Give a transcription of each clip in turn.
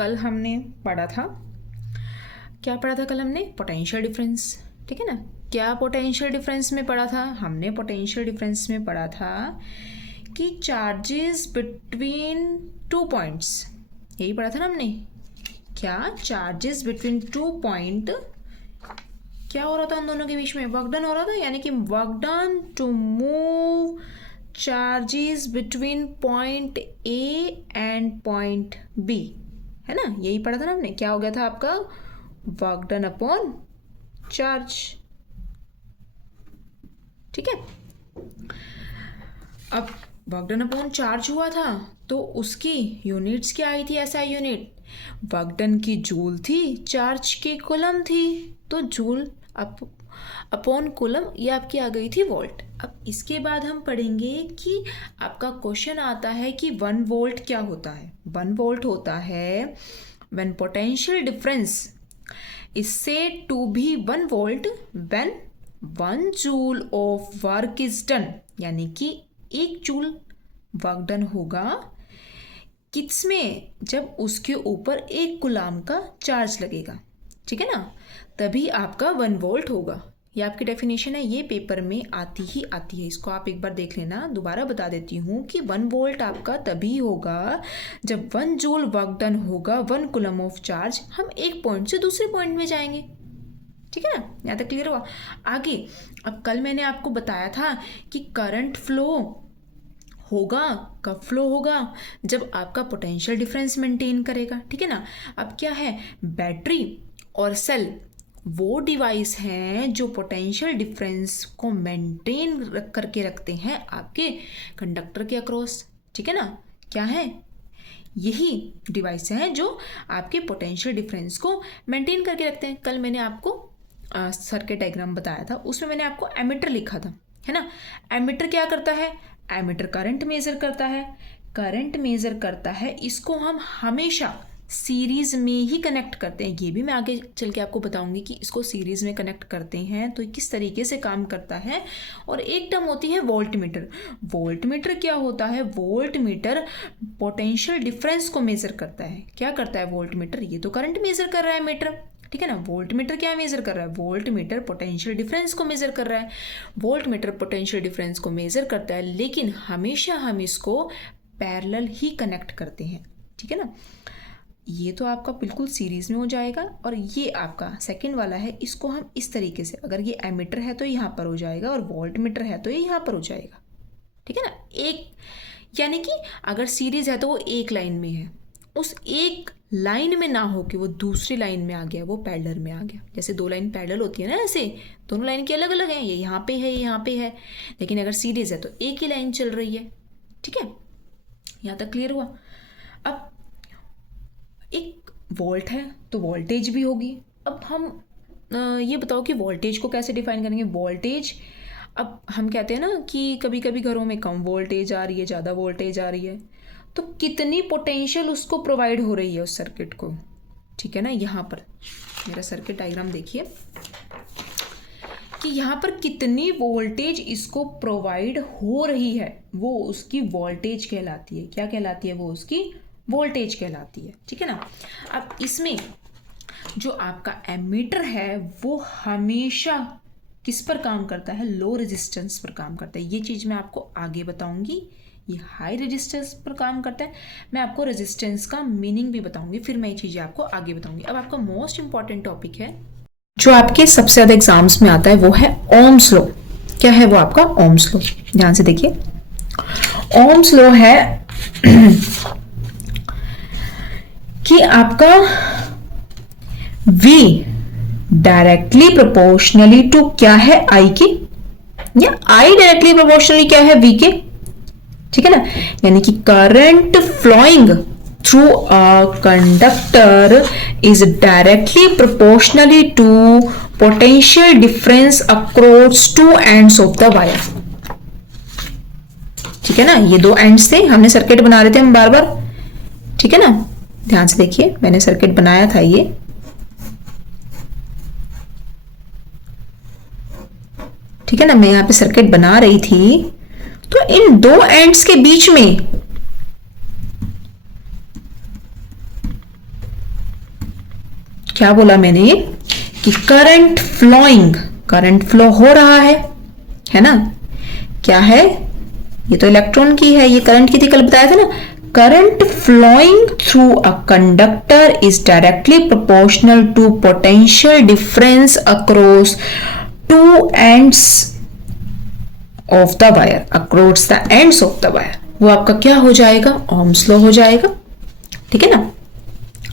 कल हमने पढ़ा था, क्या पढ़ा था कल हमने? पोटेंशियल डिफरेंस, ठीक है ना। क्या पोटेंशियल डिफरेंस में पढ़ा था? हमने पोटेंशियल डिफरेंस में पढ़ा था कि चार्जेस बिटवीन 2 पॉइंट्स, यही पढ़ा था ना हमने। क्या चार्जेस बिटवीन 2 पॉइंट, क्या हो रहा था उन दोनों के बीच में? वर्क डन हो रहा था, यानी कि work done to move charges between point A and point B, है ना। यही पढ़ा था ना हमने। क्या हो गया था आपका? वर्क डन अपॉन चार्ज, ठीक है। अब वर्क डन अपॉन चार्ज हुआ था तो उसकी यूनिट्स क्या आई थी? ऐसा यूनिट वर्क डन की जूल थी, चार्ज की कूलम थी, तो जूल अपॉन कूलम ये आपकी आ गई थी वोल्ट। अब इसके बाद हम पढ़ेंगे कि आपका क्वेश्चन आता है कि 1 वोल्ट क्या होता है। 1 वोल्ट होता है when potential difference is said to be 1 volt when 1 joule of work is done, यानी कि 1 जूल वर्क डन होगा किसमें? जब उसके ऊपर 1 गुलाम का चार्ज लगेगा, ठीक है ना, तभी आपका 1 वोल्ट होगा। ये आपकी डेफिनेशन है, ये पेपर में आती ही आती है। इसको आप एक बार देख लेना। दोबारा बता देती हूँ कि 1 वोल्ट आपका तभी होगा जब 1 जूल वर्क डन होगा 1 कूलम ऑफ चार्ज, हम एक पॉइंट से दूसरे पॉइंट में जाएंगे, ठीक है ना। यहाँ तक क्लियर हुआ? आगे, अब कल मैंने आपको बताया था कि करंट फ्लो होगा, कब फ्लो होगा? जब आपका पोटेंशियल डिफरेंस मेंटेन करेगा, ठीक है ना। अब क्या है, बैटरी और सेल वो डिवाइस हैं जो पोटेंशियल डिफरेंस को मेंटेन करके रखते हैं आपके कंडक्टर के अक्रॉस, ठीक है ना। क्या है? यही डिवाइस हैं जो आपके पोटेंशियल डिफरेंस को मेंटेन करके रखते हैं। कल मैंने आपको सर्किट डायग्राम बताया था, उसमें मैंने आपको एमीटर लिखा था, है ना। एमीटर क्या करता है? एमीटर करंट मेजर करता है, करंट मेजर करता है। इसको हम हमेशा सीरीज में ही कनेक्ट करते हैं। ये भी मैं आगे चल के आपको बताऊंगी कि इसको सीरीज में कनेक्ट करते हैं तो किस तरीके से काम करता है। और एक टर्म होती है वोल्ट मीटर। वोल्ट मीटर क्या होता है? वोल्ट मीटर पोटेंशियल डिफरेंस को मेजर करता है। क्या करता है वोल्ट मीटर? ये तो करंट मेजर कर रहा है मीटर, ठीक है ना। वोल्ट मीटर क्या मेजर कर रहा है? वोल्ट मीटर पोटेंशियल डिफरेंस को मेजर कर रहा है। वोल्ट मीटर पोटेंशियल डिफरेंस को मेजर करता है, लेकिन हमेशा हम इसको पैरेलल ही कनेक्ट करते हैं, ठीक है ना। ये तो आपका बिल्कुल सीरीज में हो जाएगा। और ये आपका सेकंड वाला है, इसको हम इस तरीके से, अगर ये एमीटर है तो यहाँ पर हो जाएगा और वोल्ट मीटर है तो ये यहाँ पर हो जाएगा, ठीक है ना। एक, यानी कि अगर सीरीज है तो वो एक लाइन में है, उस एक लाइन में ना हो कि वो दूसरी लाइन में आ गया, वो पैरेलल में आ गया। जैसे 2 लाइन पैरेलल होती है ना, ऐसे दोनों लाइन की अलग अलग हैं, ये यहाँ पे है, ये यहाँ पे है, लेकिन अगर सीरीज है तो एक ही लाइन चल रही है, ठीक है। यहाँ तक क्लियर हुआ? अब एक वोल्ट है तो वोल्टेज भी होगी। अब हम ये बताओ कि वोल्टेज को कैसे डिफाइन करेंगे? वोल्टेज, अब हम कहते हैं ना कि कभी कभी घरों में कम वोल्टेज आ रही है, ज़्यादा वोल्टेज आ रही है, तो कितनी पोटेंशियल उसको प्रोवाइड हो रही है उस सर्किट को, ठीक है ना। यहाँ पर मेरा सर्किट डायग्राम देखिए कि यहाँ पर कितनी वोल्टेज इसको प्रोवाइड हो रही है, वो उसकी वोल्टेज कहलाती है। क्या कहलाती है? वो उसकी वोल्टेज कहलाती है, ठीक है ना। अब इसमें जो आपका एमीटर है वो हमेशा किस पर काम करता है? लो रेजिस्टेंस पर काम करता है। ये चीज़ मैं आपको आगे बताऊंगी। ये हाई रेजिस्टेंस पर काम करता है। मैं आपको रेजिस्टेंस का मीनिंग भी बताऊंगी, फिर मैं ये चीज़ें आपको आगे बताऊंगी। अब आपका मोस्ट इंपॉर्टेंट टॉपिक है जो आपके सबसे ज़्यादा एग्जाम्स में आता है, वो है ओम्स लॉ। क्या है वो आपका? Ohm's law. ध्यान से देखिए, ओम्स लॉ है कि आपका V डायरेक्टली प्रोपोर्शनली टू क्या है? I के, या I डायरेक्टली प्रोपोर्शनली क्या है? V के, ठीक है ना। यानी कि current flowing through a conductor is directly proportionally to potential difference across 2 ends of the wire, ठीक है ना। ये 2 एंड्स थे, हमने सर्किट बना रहे थे हम बार बार, ठीक है ना। ध्यान से देखिए, मैंने सर्किट बनाया था ये, ठीक है ना। मैं यहाँ पे सर्किट बना रही थी, तो इन 2 एंड्स के बीच में क्या बोला मैंने कि करंट फ्लोइंग, करंट फ्लो हो रहा है ना। क्या है, ये तो इलेक्ट्रॉन की है, ये करंट की थी, कल बताया था ना। Current flowing through a conductor is directly proportional to potential difference across two ends of the wire, across the ends of the wire. वो आपका क्या हो जाएगा, ओम्स लॉ हो जाएगा, ठीक है ना।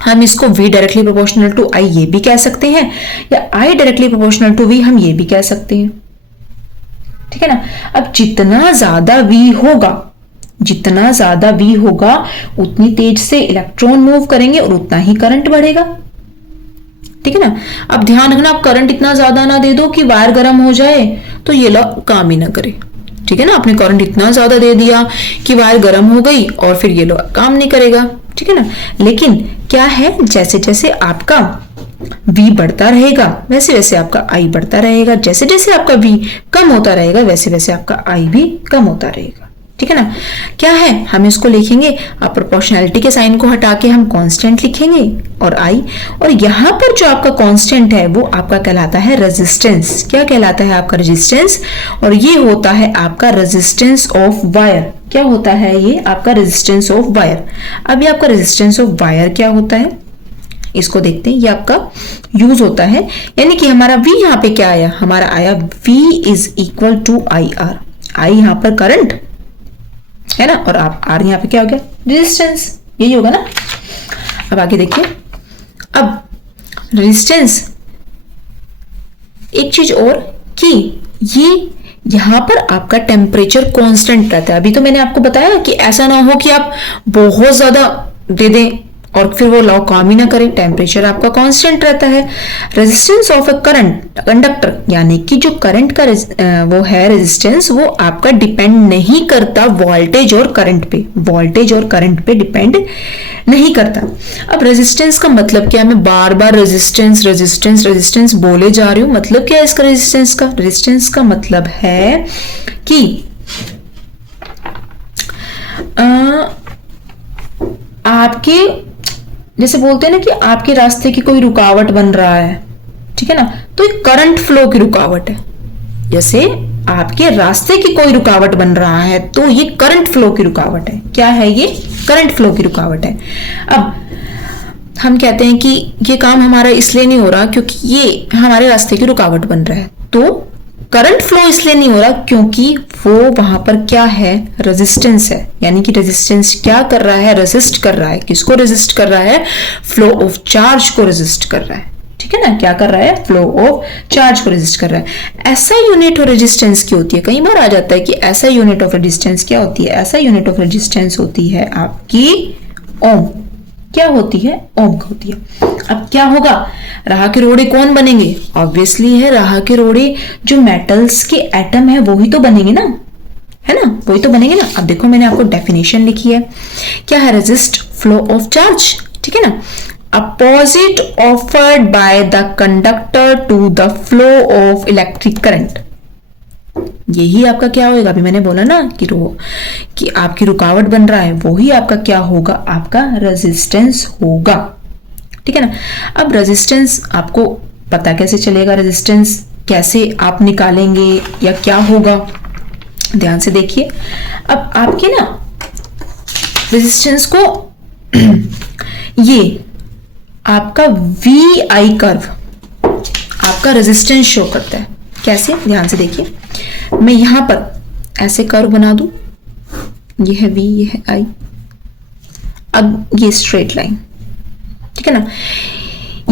हम इसको V directly proportional to I ये भी कह सकते हैं, या I directly proportional to V हम ये भी कह सकते हैं, ठीक है ना। अब जितना ज्यादा V होगा, जितना ज्यादा V होगा उतनी तेज से इलेक्ट्रॉन मूव करेंगे और उतना ही करंट बढ़ेगा, ठीक है ना। अब ध्यान रखना, आप करंट इतना ज्यादा ना दे दो कि वायर गर्म हो जाए तो ये लॉ काम ही ना करे, ठीक है ना। आपने करंट इतना ज्यादा दे दिया कि वायर गर्म हो गई और फिर ये लॉ काम नहीं करेगा, ठीक है ना। लेकिन क्या है, जैसे जैसे आपका V बढ़ता रहेगा वैसे वैसे आपका I बढ़ता रहेगा, जैसे जैसे आपका V कम होता रहेगा वैसे वैसे आपका I भी कम होता रहेगा, ठीक है ना। क्या है, हम इसको लिखेंगे, आप प्रोपोर्शनैलिटी के साइन को हटा के हम कांस्टेंट लिखेंगे और I, और यहाँ पर जो आपका कांस्टेंट है वो आपका कहलाता है रेजिस्टेंस। क्या कहलाता है आपका रेजिस्टेंस, और ये होता है आपका रेजिस्टेंस ऑफ वायर। क्या होता है ये आपका रेजिस्टेंस ऑफ वायर। अब ये आपका रेजिस्टेंस ऑफ वायर क्या होता है, इसको देखते हैं। ये आपका यूज होता है, यानी कि हमारा V यहाँ पे क्या आया, हमारा आया V is equal to IR। I यहाँ पर करंट है ना, और आप R यहाँ पे क्या हो गया, रेजिस्टेंस, यही होगा ना। अब आगे देखिए, अब रेजिस्टेंस, एक चीज और कि ये यहां पर आपका टेम्परेचर कांस्टेंट रहता है। अभी तो मैंने आपको बताया कि ऐसा ना हो कि आप बहुत ज्यादा दे दें और फिर वो लॉ काम ही ना करे, टेम्परेचर आपका कांस्टेंट रहता है। Resistance of a current conductor, यानी कि जो करंट का वो है रेजिस्टेंस, वो आपका डिपेंड नहीं करता वोल्टेज और करंट पे, वोल्टेज और करंट पे डिपेंड नहीं करता। अब रेजिस्टेंस का मतलब क्या है, मैं बार बार रेजिस्टेंस रेजिस्टेंस रेजिस्टेंस बोले जा रही हूं, मतलब क्या है इसका रेजिस्टेंस का। रेजिस्टेंस का मतलब है कि आपके, जैसे बोलते हैं ना कि आपके रास्ते की कोई रुकावट बन रहा है, ठीक है ना, तो एक करंट फ्लो की रुकावट है। जैसे आपके रास्ते की कोई रुकावट बन रहा है तो ये करंट फ्लो की रुकावट है। क्या है ये, करंट फ्लो की रुकावट है। अब हम कहते हैं कि ये काम हमारा इसलिए नहीं हो रहा क्योंकि ये हमारे रास्ते की रुकावट बन रहा है, तो करंट फ्लो इसलिए नहीं हो रहा क्योंकि वो वहां पर क्या है, रेजिस्टेंस है। यानी कि रेजिस्टेंस क्या कर रहा है, रेजिस्ट कर रहा है। किसको रेजिस्ट कर रहा है, फ्लो ऑफ चार्ज को रेजिस्ट कर रहा है, ठीक है ना। क्या कर रहा है, फ्लो ऑफ चार्ज को रेजिस्ट कर रहा है। ऐसा यूनिट ऑफ रेजिस्टेंस की होती है, कई बार आ जाता है कि ऐसा यूनिट ऑफ रेजिस्टेंस क्या होती है, ऐसा यूनिट ऑफ रेजिस्टेंस होती है आपकी ओम। क्या होती है, ओम होती है। अब क्या होगा, राह के रोड़े कौन बनेंगे, ऑब्वियसली है राह के रोड़े जो मेटल्स के एटम है वो ही तो बनेंगे ना, है ना, वही तो बनेंगे ना। अब देखो मैंने आपको डेफिनेशन लिखी है, क्या है, रेजिस्ट फ्लो ऑफ चार्ज, ठीक है ना। Opposite offered by the conductor to the flow of electric current. यही आपका क्या होगा, अभी मैंने बोला ना कि आपकी रुकावट बन रहा है, वो ही आपका क्या होगा, आपका रेजिस्टेंस होगा, ठीक है ना। अब रेजिस्टेंस आपको पता कैसे चलेगा, रेजिस्टेंस कैसे आप निकालेंगे या क्या होगा, ध्यान से देखिए। अब आपके ना रेजिस्टेंस को ये आपका VI कर्व आपका रेजिस्टेंस शो करता है। कैसे, ध्यान से देखिए। मैं यहां पर ऐसे कर्व बना दूं, ये है V, ये है I, अब ये स्ट्रेट लाइन, ठीक है ना।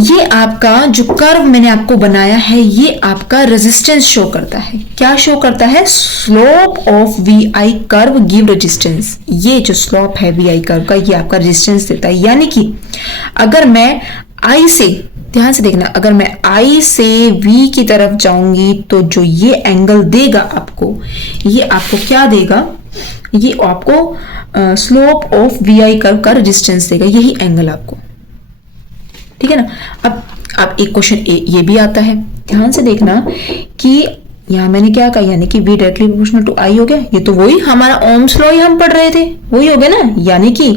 ये आपका जो कर्व मैंने आपको बनाया है ये आपका रेजिस्टेंस शो करता है। क्या शो करता है, slope of VI curve give resistance. ये जो स्लोप है VI कर्व का ये आपका रेजिस्टेंस देता है। यानी कि अगर मैं I से, ध्यान से देखना, अगर मैं I से V की तरफ जाऊंगी तो जो ये एंगल देगा आपको, ये आपको क्या देगा, ये आपको स्लोप ऑफ VI कर्व का रेजिस्टेंस देगा, यही एंगल आपको, ठीक है ना। अब एक क्वेश्चन ये भी आता है, ध्यान से देखना कि यहां मैंने क्या कहा, यानी कि V directly proportional to I हो गया। ये तो वही हमारा ओम्स लॉ ही हम पढ़ रहे थे, वही हो गया ना। यानी कि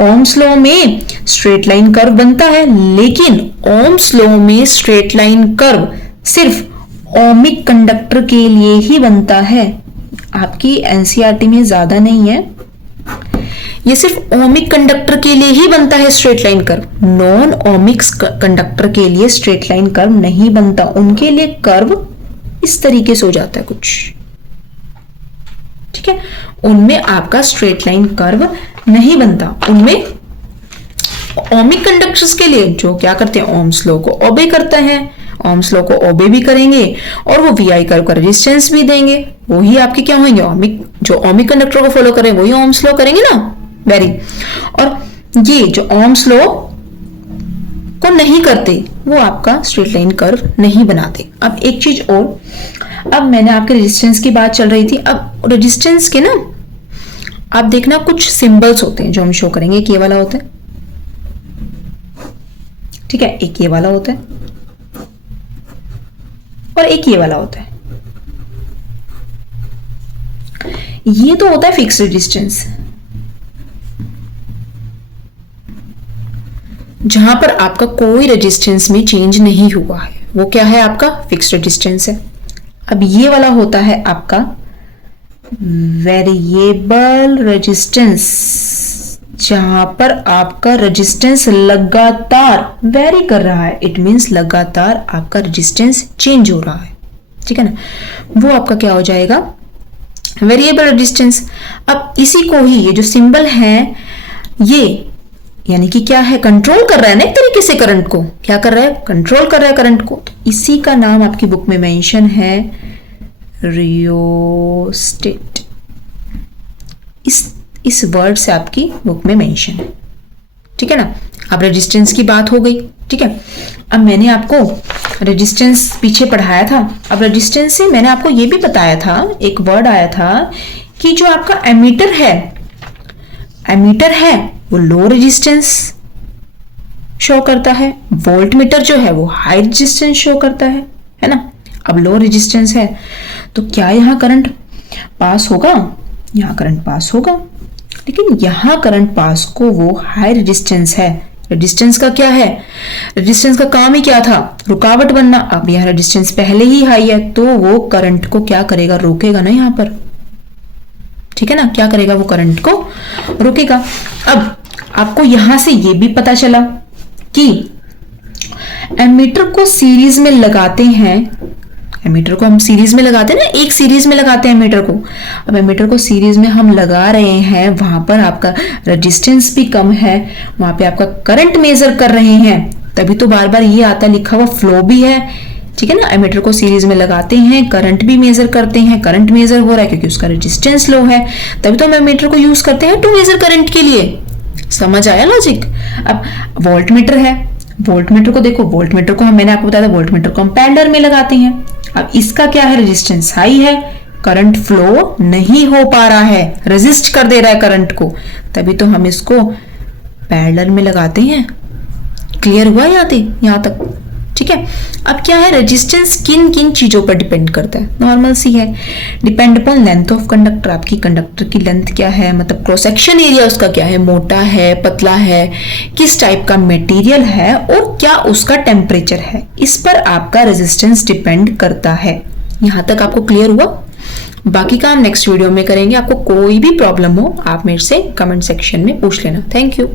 ओम्स लॉ में स्ट्रेट लाइन कर्व बनता है, लेकिन ओम्स लॉ में स्ट्रेट लाइन कर्व सिर्फ ओमिक कंडक्टर के लिए ही बनता है। आपकी एनसीईआरटी में ज्यादा नहीं है, ये सिर्फ ओमिक कंडक्टर के लिए ही बनता है straight line curve. Non ohmic conductor के लिए स्ट्रेट लाइन कर्व नहीं बनता, उनके लिए कर्व इस तरीके से हो जाता है कुछ, ठीक है। उनमें आपका स्ट्रेट लाइन कर्व नहीं बनता। उनमें ओमिक कंडक्टर्स के लिए जो क्या करते हैं, ओम्स लॉ को ओबे करते हैं, ओम्स लॉ को ओबे भी करेंगे और वो वीआई कर्व का रेजिस्टेंस भी देंगे, वही आपके क्या होंगे, ओमिक, जो ओमिक कंडक्टर को फॉलो करें वही ओम्स लॉ करेंगे ना, वेरी। और ये जो ओम्स लॉ को नहीं करते वो आपका स्ट्रेट लाइन कर्व नहीं बनाते। अब एक चीज और, अब मैंने आपके रेजिस्टेंस की बात चल रही थी, अब रेजिस्टेंस के ना आप देखना कुछ सिंबल्स होते हैं जो हम शो करेंगे। एक ये वाला होता है, ठीक है, एक ये वाला होता है और एक ये वाला होता है। ये तो होता है फिक्स रेजिस्टेंस, जहां पर आपका कोई रेजिस्टेंस में चेंज नहीं हुआ है, वो क्या है, आपका फिक्स रेजिस्टेंस है। अब ये वाला होता है आपका वेरिएबल रेजिस्टेंस, जहां पर आपका रेजिस्टेंस लगातार वेरी कर रहा है, इट मींस लगातार आपका रेजिस्टेंस चेंज हो रहा है, ठीक है ना, वो आपका क्या हो जाएगा, वेरिएबल रेजिस्टेंस। अब इसी को ही, ये जो सिंबल है ये यानी कि क्या है, कंट्रोल कर रहा है ना एक तरीके से करंट को, क्या कर रहा है, कंट्रोल कर रहा है करंट को। तो इसी का नाम आपकी बुक में मेंशन है रियोस्टेट, इस वर्ड से आपकी बुक में मेंशन है, ठीक है ना। अब रेजिस्टेंस की बात हो गई, ठीक है। अब मैंने आपको रेजिस्टेंस पीछे पढ़ाया था, अब रेजिस्टेंस से मैंने आपको ये भी बताया था, एक वर्ड आया था कि जो आपका एमीटर है वो लो रेजिस्टेंस शो करता है, वोल्ट मीटर जो है वो हाई रेजिस्टेंस शो करता है ना। अब लो रेजिस्टेंस है तो क्या यहाँ करंट पास होगा, यहाँ करंट पास होगा, लेकिन यहाँ करंट पास को वो हाई रेजिस्टेंस है। रेजिस्टेंस का क्या है, रेजिस्टेंस का काम ही क्या था, रुकावट बनना। अब यहाँ रेजिस्टेंस पहले ही हाई है तो वो करंट को क्या करेगा, रोकेगा ना यहाँ पर, ठीक है ना, क्या करेगा, वो करंट को रोकेगा। अब आपको यहां से ये भी पता चला कि एमीटर को सीरीज में लगाते हैं, एमीटर को हम सीरीज में लगाते हैं ना, एक सीरीज में लगाते हैं एमीटर को। अब एमीटर को सीरीज में हम लगा रहे हैं, वहां पर आपका रेजिस्टेंस भी कम है, वहां पे आपका करंट मेजर कर रहे हैं, तभी तो बार बार ये आता लिखा हुआ फ्लो भी है, ठीक है ना। एमीटर को सीरीज में लगाते हैं, करंट भी मेजर करते हैं, करंट मेजर हो रहा है क्योंकि उसका रेजिस्टेंस लो है, तभी तो हम एमीटर को यूज करते हैं टू मेजर करंट के लिए। समझ आया लॉजिक। अब वोल्ट मीटर है, वोल्ट मीटर को देखो, वोल्ट मीटर को मैंने आपको बताया था, वोल्ट मीटर को हम पैरेलल में लगाते हैं। अब इसका क्या है, रेजिस्टेंस हाई है, करंट फ्लो नहीं हो पा रहा है, रेजिस्ट कर दे रहा है करंट को, तभी तो हम इसको पैरेलल में लगाते हैं। क्लियर हुआ यहाँ तक, ठीक है। अब क्या है, रेजिस्टेंस किन किन चीजों पर डिपेंड करता है, नॉर्मल सी है, depend upon length of conductor, आपकी कंडक्टर की लेंथ क्या है, मतलब क्रॉस सेक्शन एरिया उसका क्या है, मोटा है, पतला है, किस टाइप का मटेरियल है और क्या उसका टेम्परेचर है, इस पर आपका रेजिस्टेंस डिपेंड करता है। यहां तक आपको क्लियर हुआ। बाकी का हम नेक्स्ट वीडियो में करेंगे। आपको कोई भी प्रॉब्लम हो आप मेरे से कमेंट सेक्शन में पूछ लेना। Thank you.